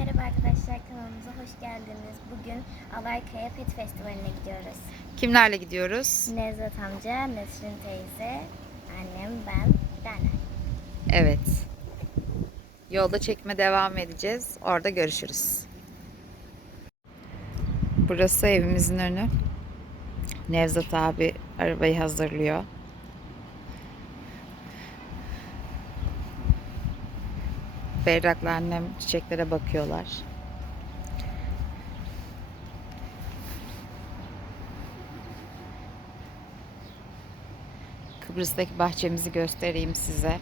Merhaba arkadaşlar kanalımıza hoş geldiniz. Bugün Alaykaya Pet Festivali'ne gidiyoruz. Kimlerle gidiyoruz? Nevzat amca, Nesrin teyze, annem, ben, annem. Evet. Yolda çekme devam edeceğiz. Orada görüşürüz. Burası evimizin önü. Nevzat abi arabayı hazırlıyor. Berrak'la annem çiçeklere bakıyorlar. Kıbrıs'taki bahçemizi göstereyim size.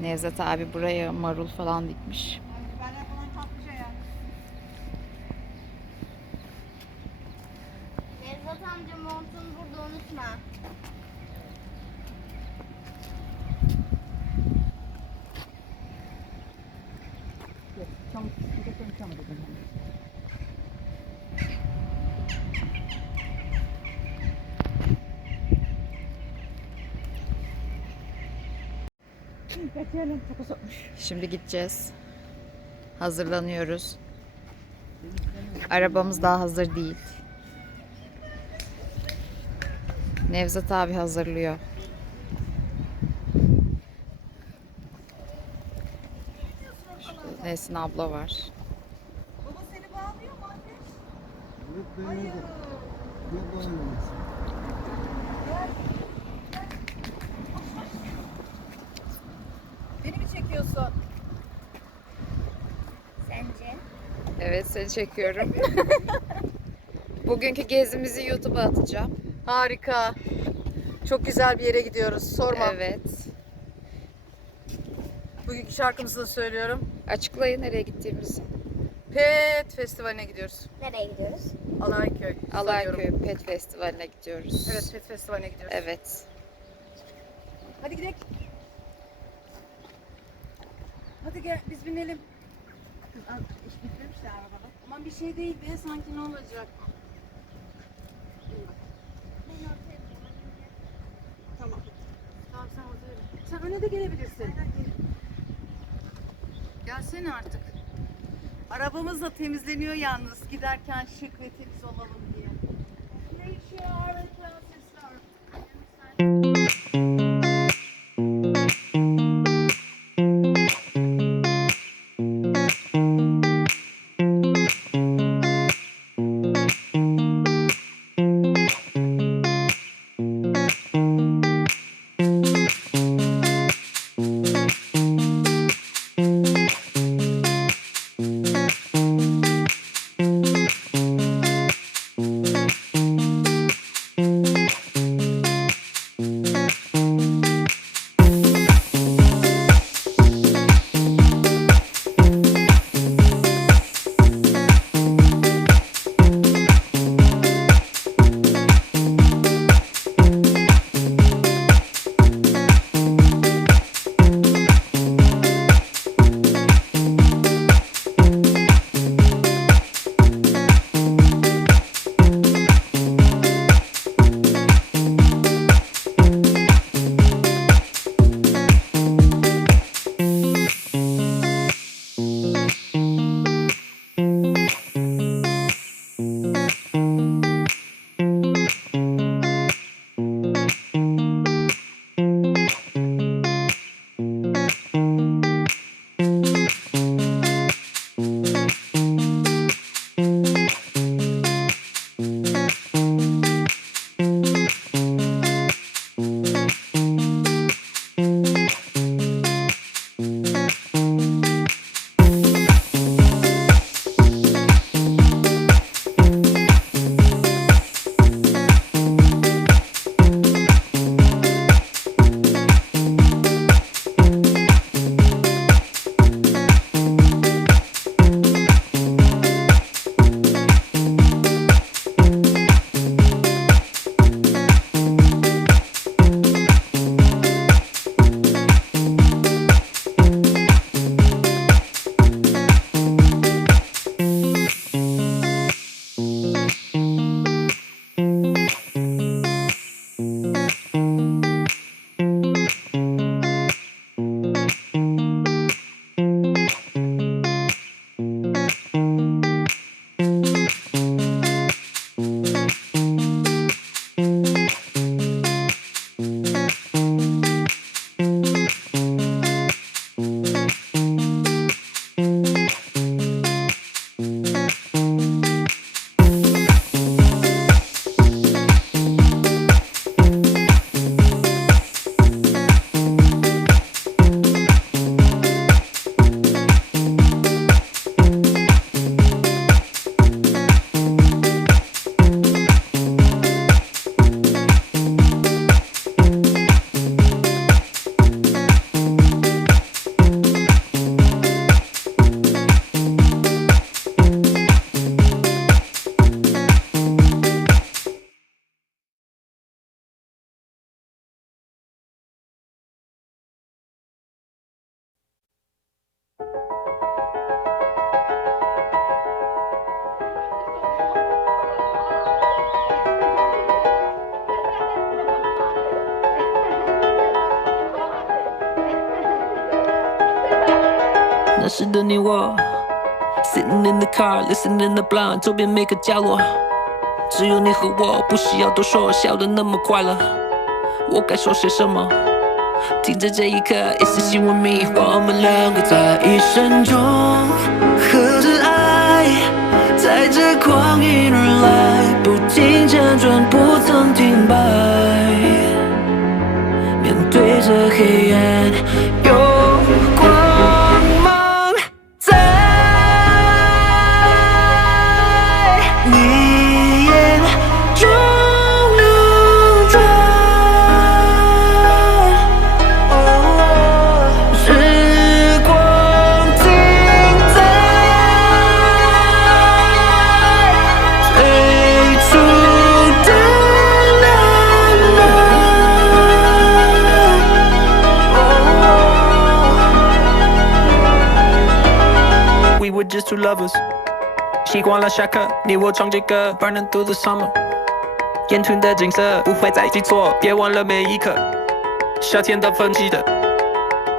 Nevzat abi buraya marul falan dikmiş. Nevzat amca montunu burada unutma. Şimdi gideceğiz. Hazırlanıyoruz. Arabamız daha hazır değil. Nevzat abi hazırlıyor. Şurada Nesin abla var. Baba seni bağlıyor mu anne? Yok ben orada. Yok bağlamaz. Beni mi çekiyorsun? Sence? Evet seni çekiyorum. Bugünkü gezimizi YouTube'a atacağım. Harika. Çok güzel bir yere gidiyoruz. Sorma. Evet. Bugünkü şarkımızı da söylüyorum. Açıklayın nereye gittiğimizi. Pet Festivali'ne gidiyoruz. Nereye gidiyoruz? Alayköy. sanıyorum. Alayköy Pet Festivali'ne gidiyoruz. Evet Pet Festivali'ne gidiyoruz. Evet. Hadi gidelim. Hadi gel biz binelim. Kız az iş bitmemiş de arabada. Aman bir şey değil be sanki ne olacak. Tamam. Tamam sen orada yürü. Sen öne de gelebilirsin. Gelsene artık. Arabamız da temizleniyor yalnız giderken şık ve temiz olalım diye. 那时的你我，Sitting in the car, listening the blind，周边每个角落，只有你和我，不需要多说，笑得那么快乐。我该说些什么？停在这一刻，It's you and me，我们两个在一生中合着爱，在这光阴而来，不停辗转，不曾停摆。面对着黑暗，有 two lovers，习惯了下课，你我唱着歌，Burning through the summer。眼前的景色不会再记错，别忘了每一刻。夏天的分歧的，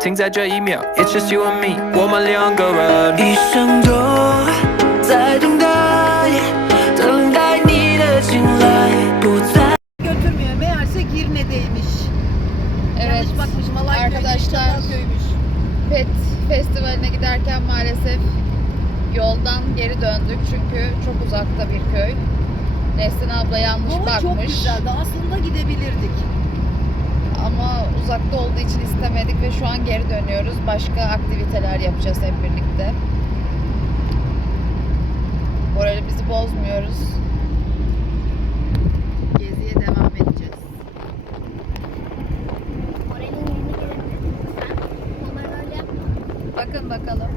停在这一秒，It's just you and me，我们两个人，一生都在等待，等待你的青睐，不再。 Götürmüyor. Meğerse Girne'deymiş. Evet Yanlış bakmışım. Alay arkadaşlar. köymüş. Pet Festivali'ne giderken maalesef yoldan geri döndük çünkü çok uzakta bir köy. Nesrin abla yanlış Ama çok bakmış güzeldi. Aslında gidebilirdik. ama uzakta olduğu için istemedik ve şu an geri dönüyoruz. Başka aktiviteler yapacağız hep birlikte. Moralimizi bozmuyoruz. Geziye devam edeceğiz. Moralin yerine gelebilir lütfen. Onları öyle yapma. Bakın bakalım.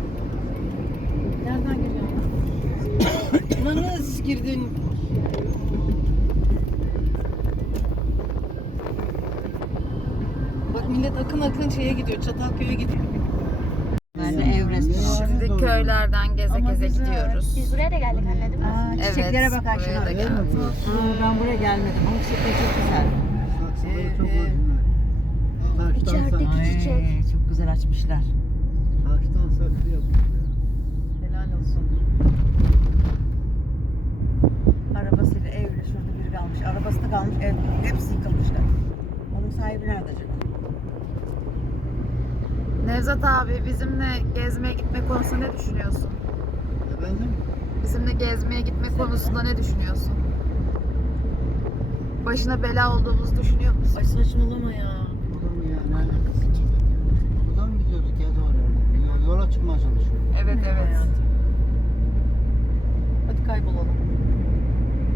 Nereden giriyorsun? Nasıl girdin? Bak millet akın akın şeye gidiyor. Çatalköy'e gidiyor. Ben de. Şimdi köylerden geze Ama geze güzel. gidiyoruz. Biz buraya da geldik anne değil mi? Aa, çiçeklere Evet, bak buraya da Aa, geldik. ben buraya gelmedim ama çiçekler çok güzel. Saksıları çok var bunlar. Taştan İçerideki saksı. çiçek. Çok güzel açmışlar. Taştan saksı yapmışlar. Helal olsun. Arabasıyla evli şurada biri kalmış. Arabası da kalmış. Ev, hepsi yıkılmışlar. Onun sahibi nerede acaba? Nevzat abi bizimle gezmeye gitme konusunda ne düşünüyorsun? Efendim? Bizimle gezmeye gitme konusunda ne düşünüyorsun? Başına bela olduğumuzu düşünüyor musun? Ay saçmalama ya. Mı ya? Nerede? Buradan mı gidiyorduk ya doğru? Yo- Yola çıkmaya çalışıyoruz. Evet evet. Hayatım. Hadi kaybolalım.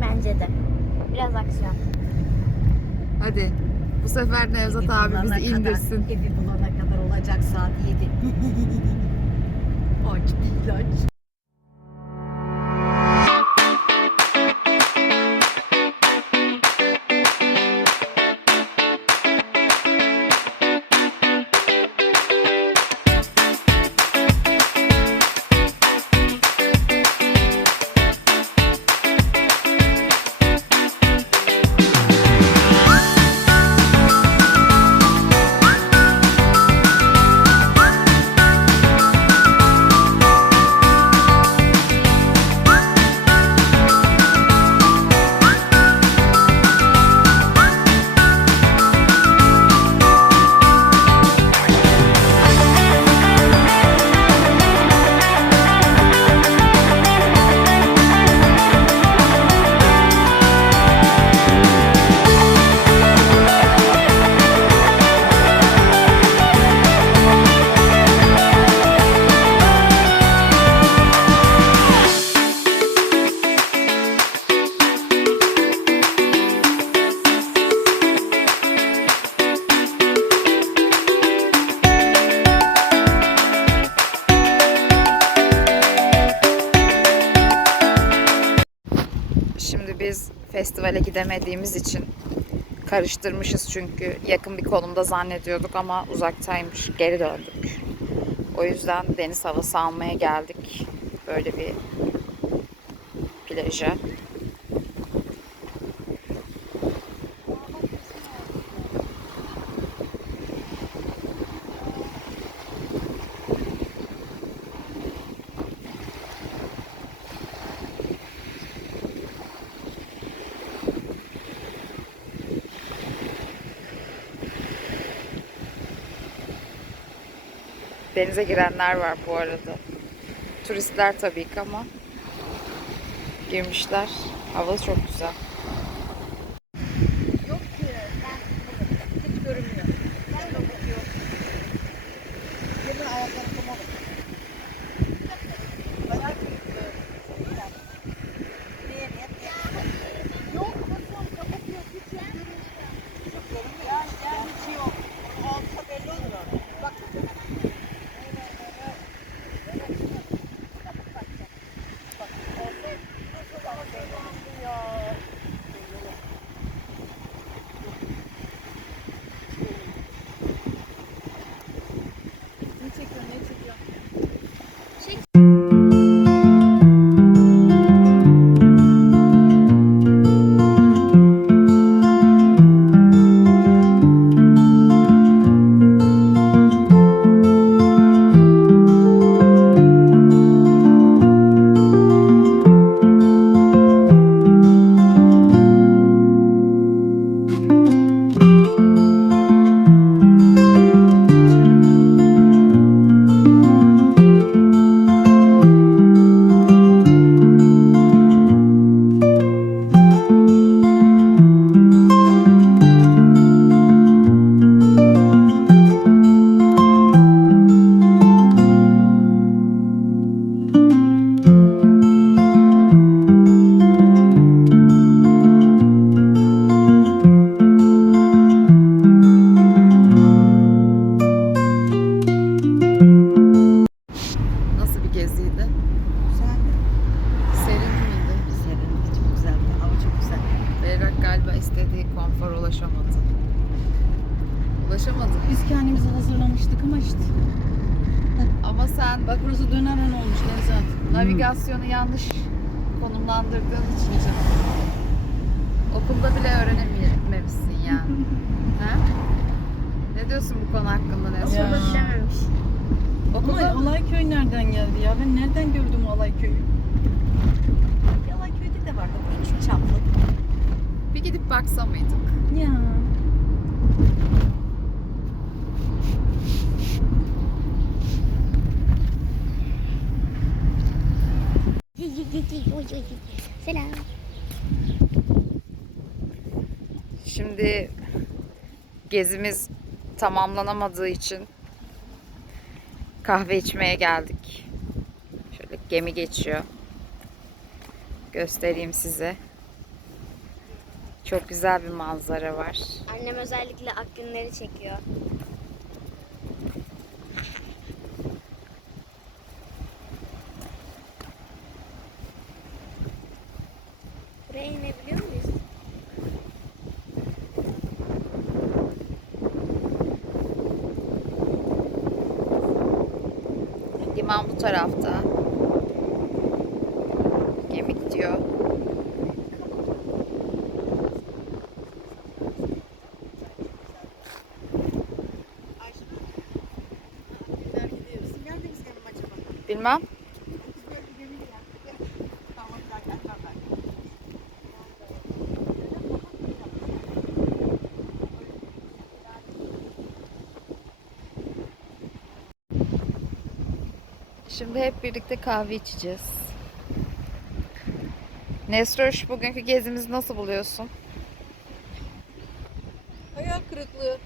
Bence de. Biraz aksiyon. Hadi. Bu sefer Nevzat Evi abi bizi kadar- indirsin. Evi bulana kadar olacak saat 7. Aç değil aç. Festivale gidemediğimiz için karıştırmışız çünkü yakın bir konumda zannediyorduk ama uzaktaymış. Geri döndük. O yüzden deniz havası almaya geldik. Böyle bir plaja. Denize girenler var bu arada. Turistler tabii ki ama girmişler. Hava çok navigasyonu yanlış konumlandırdığın için canım. Okulda bile öğrenememişsin yani. ha? Ne diyorsun bu konu hakkında ne. Okulda bilememiş. Okulda Ama Alayköy'ü nereden geldi ya? Ben nereden gördüm Alayköy'ü? Bir Alayköy'de de vardı. Küçük çaplı. bir gidip baksa mıydık? Ya. Selam. Şimdi gezimiz tamamlanamadığı için kahve içmeye geldik. Şöyle gemi geçiyor. Göstereyim size. Çok güzel bir manzara var. Annem özellikle Akgünleri çekiyor. Liman bu tarafta. Gemi gidiyor. Bilmem. Şimdi hep birlikte kahve içeceğiz. Nesroş bugünkü gezimizi nasıl buluyorsun? Hayal kırıklığı.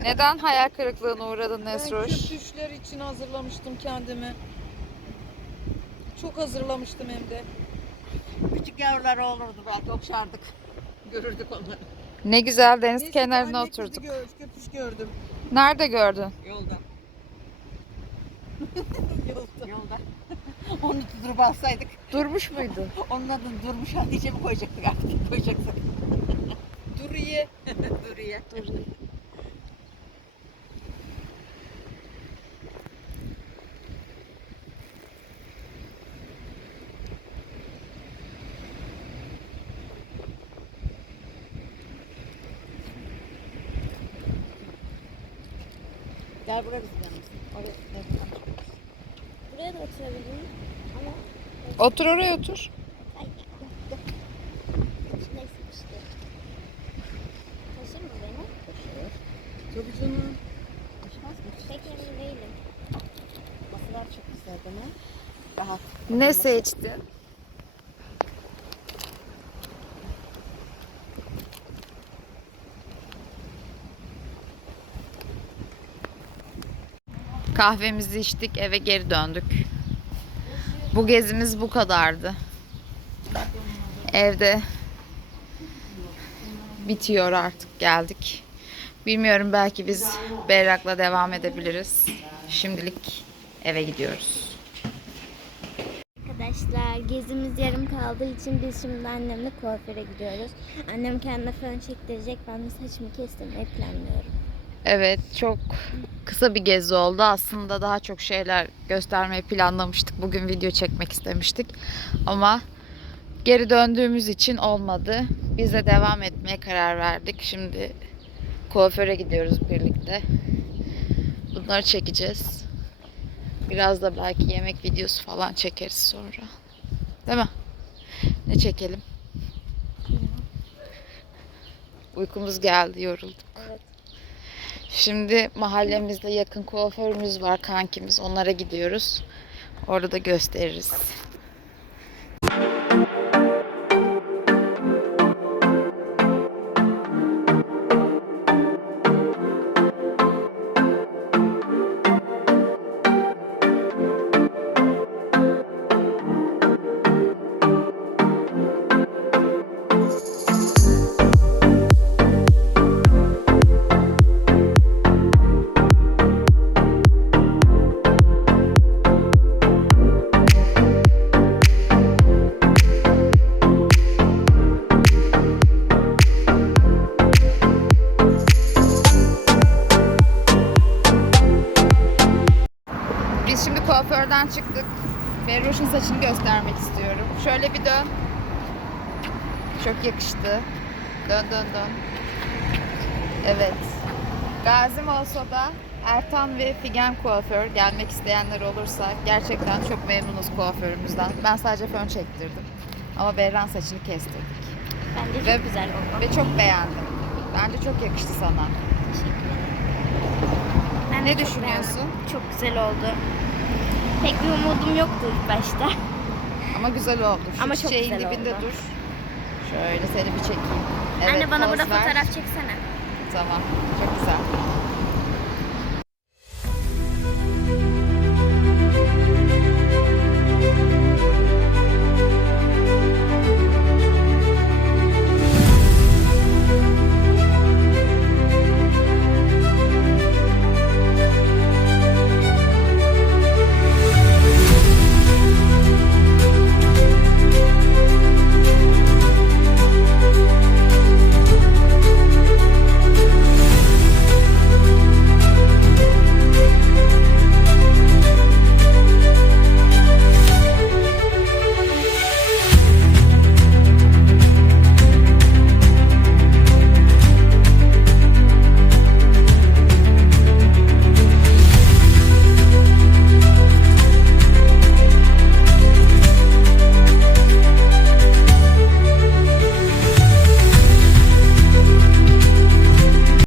Neden hayal kırıklığına uğradın Ben Nesroş? Kürtüşler için hazırlamıştım kendimi. Çok hazırlamıştım hem de. Küçük yavrular olurdu belki okşardık. Görürdük onları. Ne güzel deniz Neyse, kenarına kızı oturduk. gö- köpüş gördüm Nerede gördün? Yolda. Yolda. Yolda. Onu tutup alsaydık. Durmuş muydu? Onun adını durmuş Hatice mi koyacaktık artık? Koyacaksak. Duriye. Duriye. Gel buraya bizim yanımıza. Oraya ne bileyim. Buraya da oturabilirim. Ama Otur oraya otur. Ne seçtin? Kahvemizi içtik, eve geri döndük. Bu gezimiz bu kadardı. Evde bitiyor artık geldik. Bilmiyorum belki biz Berrak'la devam edebiliriz. Şimdilik eve gidiyoruz. Arkadaşlar gezimiz yarım kaldığı için biz şimdi annemle kuaföre gidiyoruz. Annem kendine fön çektirecek. Ben de saçımı kestirmeyi planlıyorum. Evet çok kısa bir gezi oldu. Aslında daha çok şeyler göstermeyi planlamıştık. Bugün video çekmek istemiştik. Ama geri döndüğümüz için olmadı. Biz de devam etmeye karar verdik. Şimdi kuaföre gidiyoruz birlikte. Bunları çekeceğiz. Biraz da belki yemek videosu falan çekeriz sonra. Değil mi? Ne çekelim? Uykumuz geldi, yorulduk. Evet. Şimdi mahallemizde yakın kuaförümüz var kankimiz. Onlara gidiyoruz. Orada da gösteririz. Kuaförden çıktık. Berroş'un saçını göstermek istiyorum. Şöyle bir dön. Çok yakıştı. Dön dön dön. Evet. Gazi Mosso'da Ertan ve Figen kuaför gelmek isteyenler olursa gerçekten çok memnunuz kuaförümüzden. Ben sadece fön çektirdim. Ama Berran saçını kestirdik. Bence çok Ve- güzel oldu. Ve çok beğendim. Bence çok yakıştı sana. Teşekkür ederim. Ben Ne düşünüyorsun? beğendim. Çok güzel oldu. Pek bir umudum yoktu ilk başta. Ama güzel oldu. Şu Ama çok çiçeğin güzel dibinde oldu. dur. Şöyle seni bir çekeyim. Evet, Anne bana poz burada ver. fotoğraf çeksene. Tamam. Çok güzel.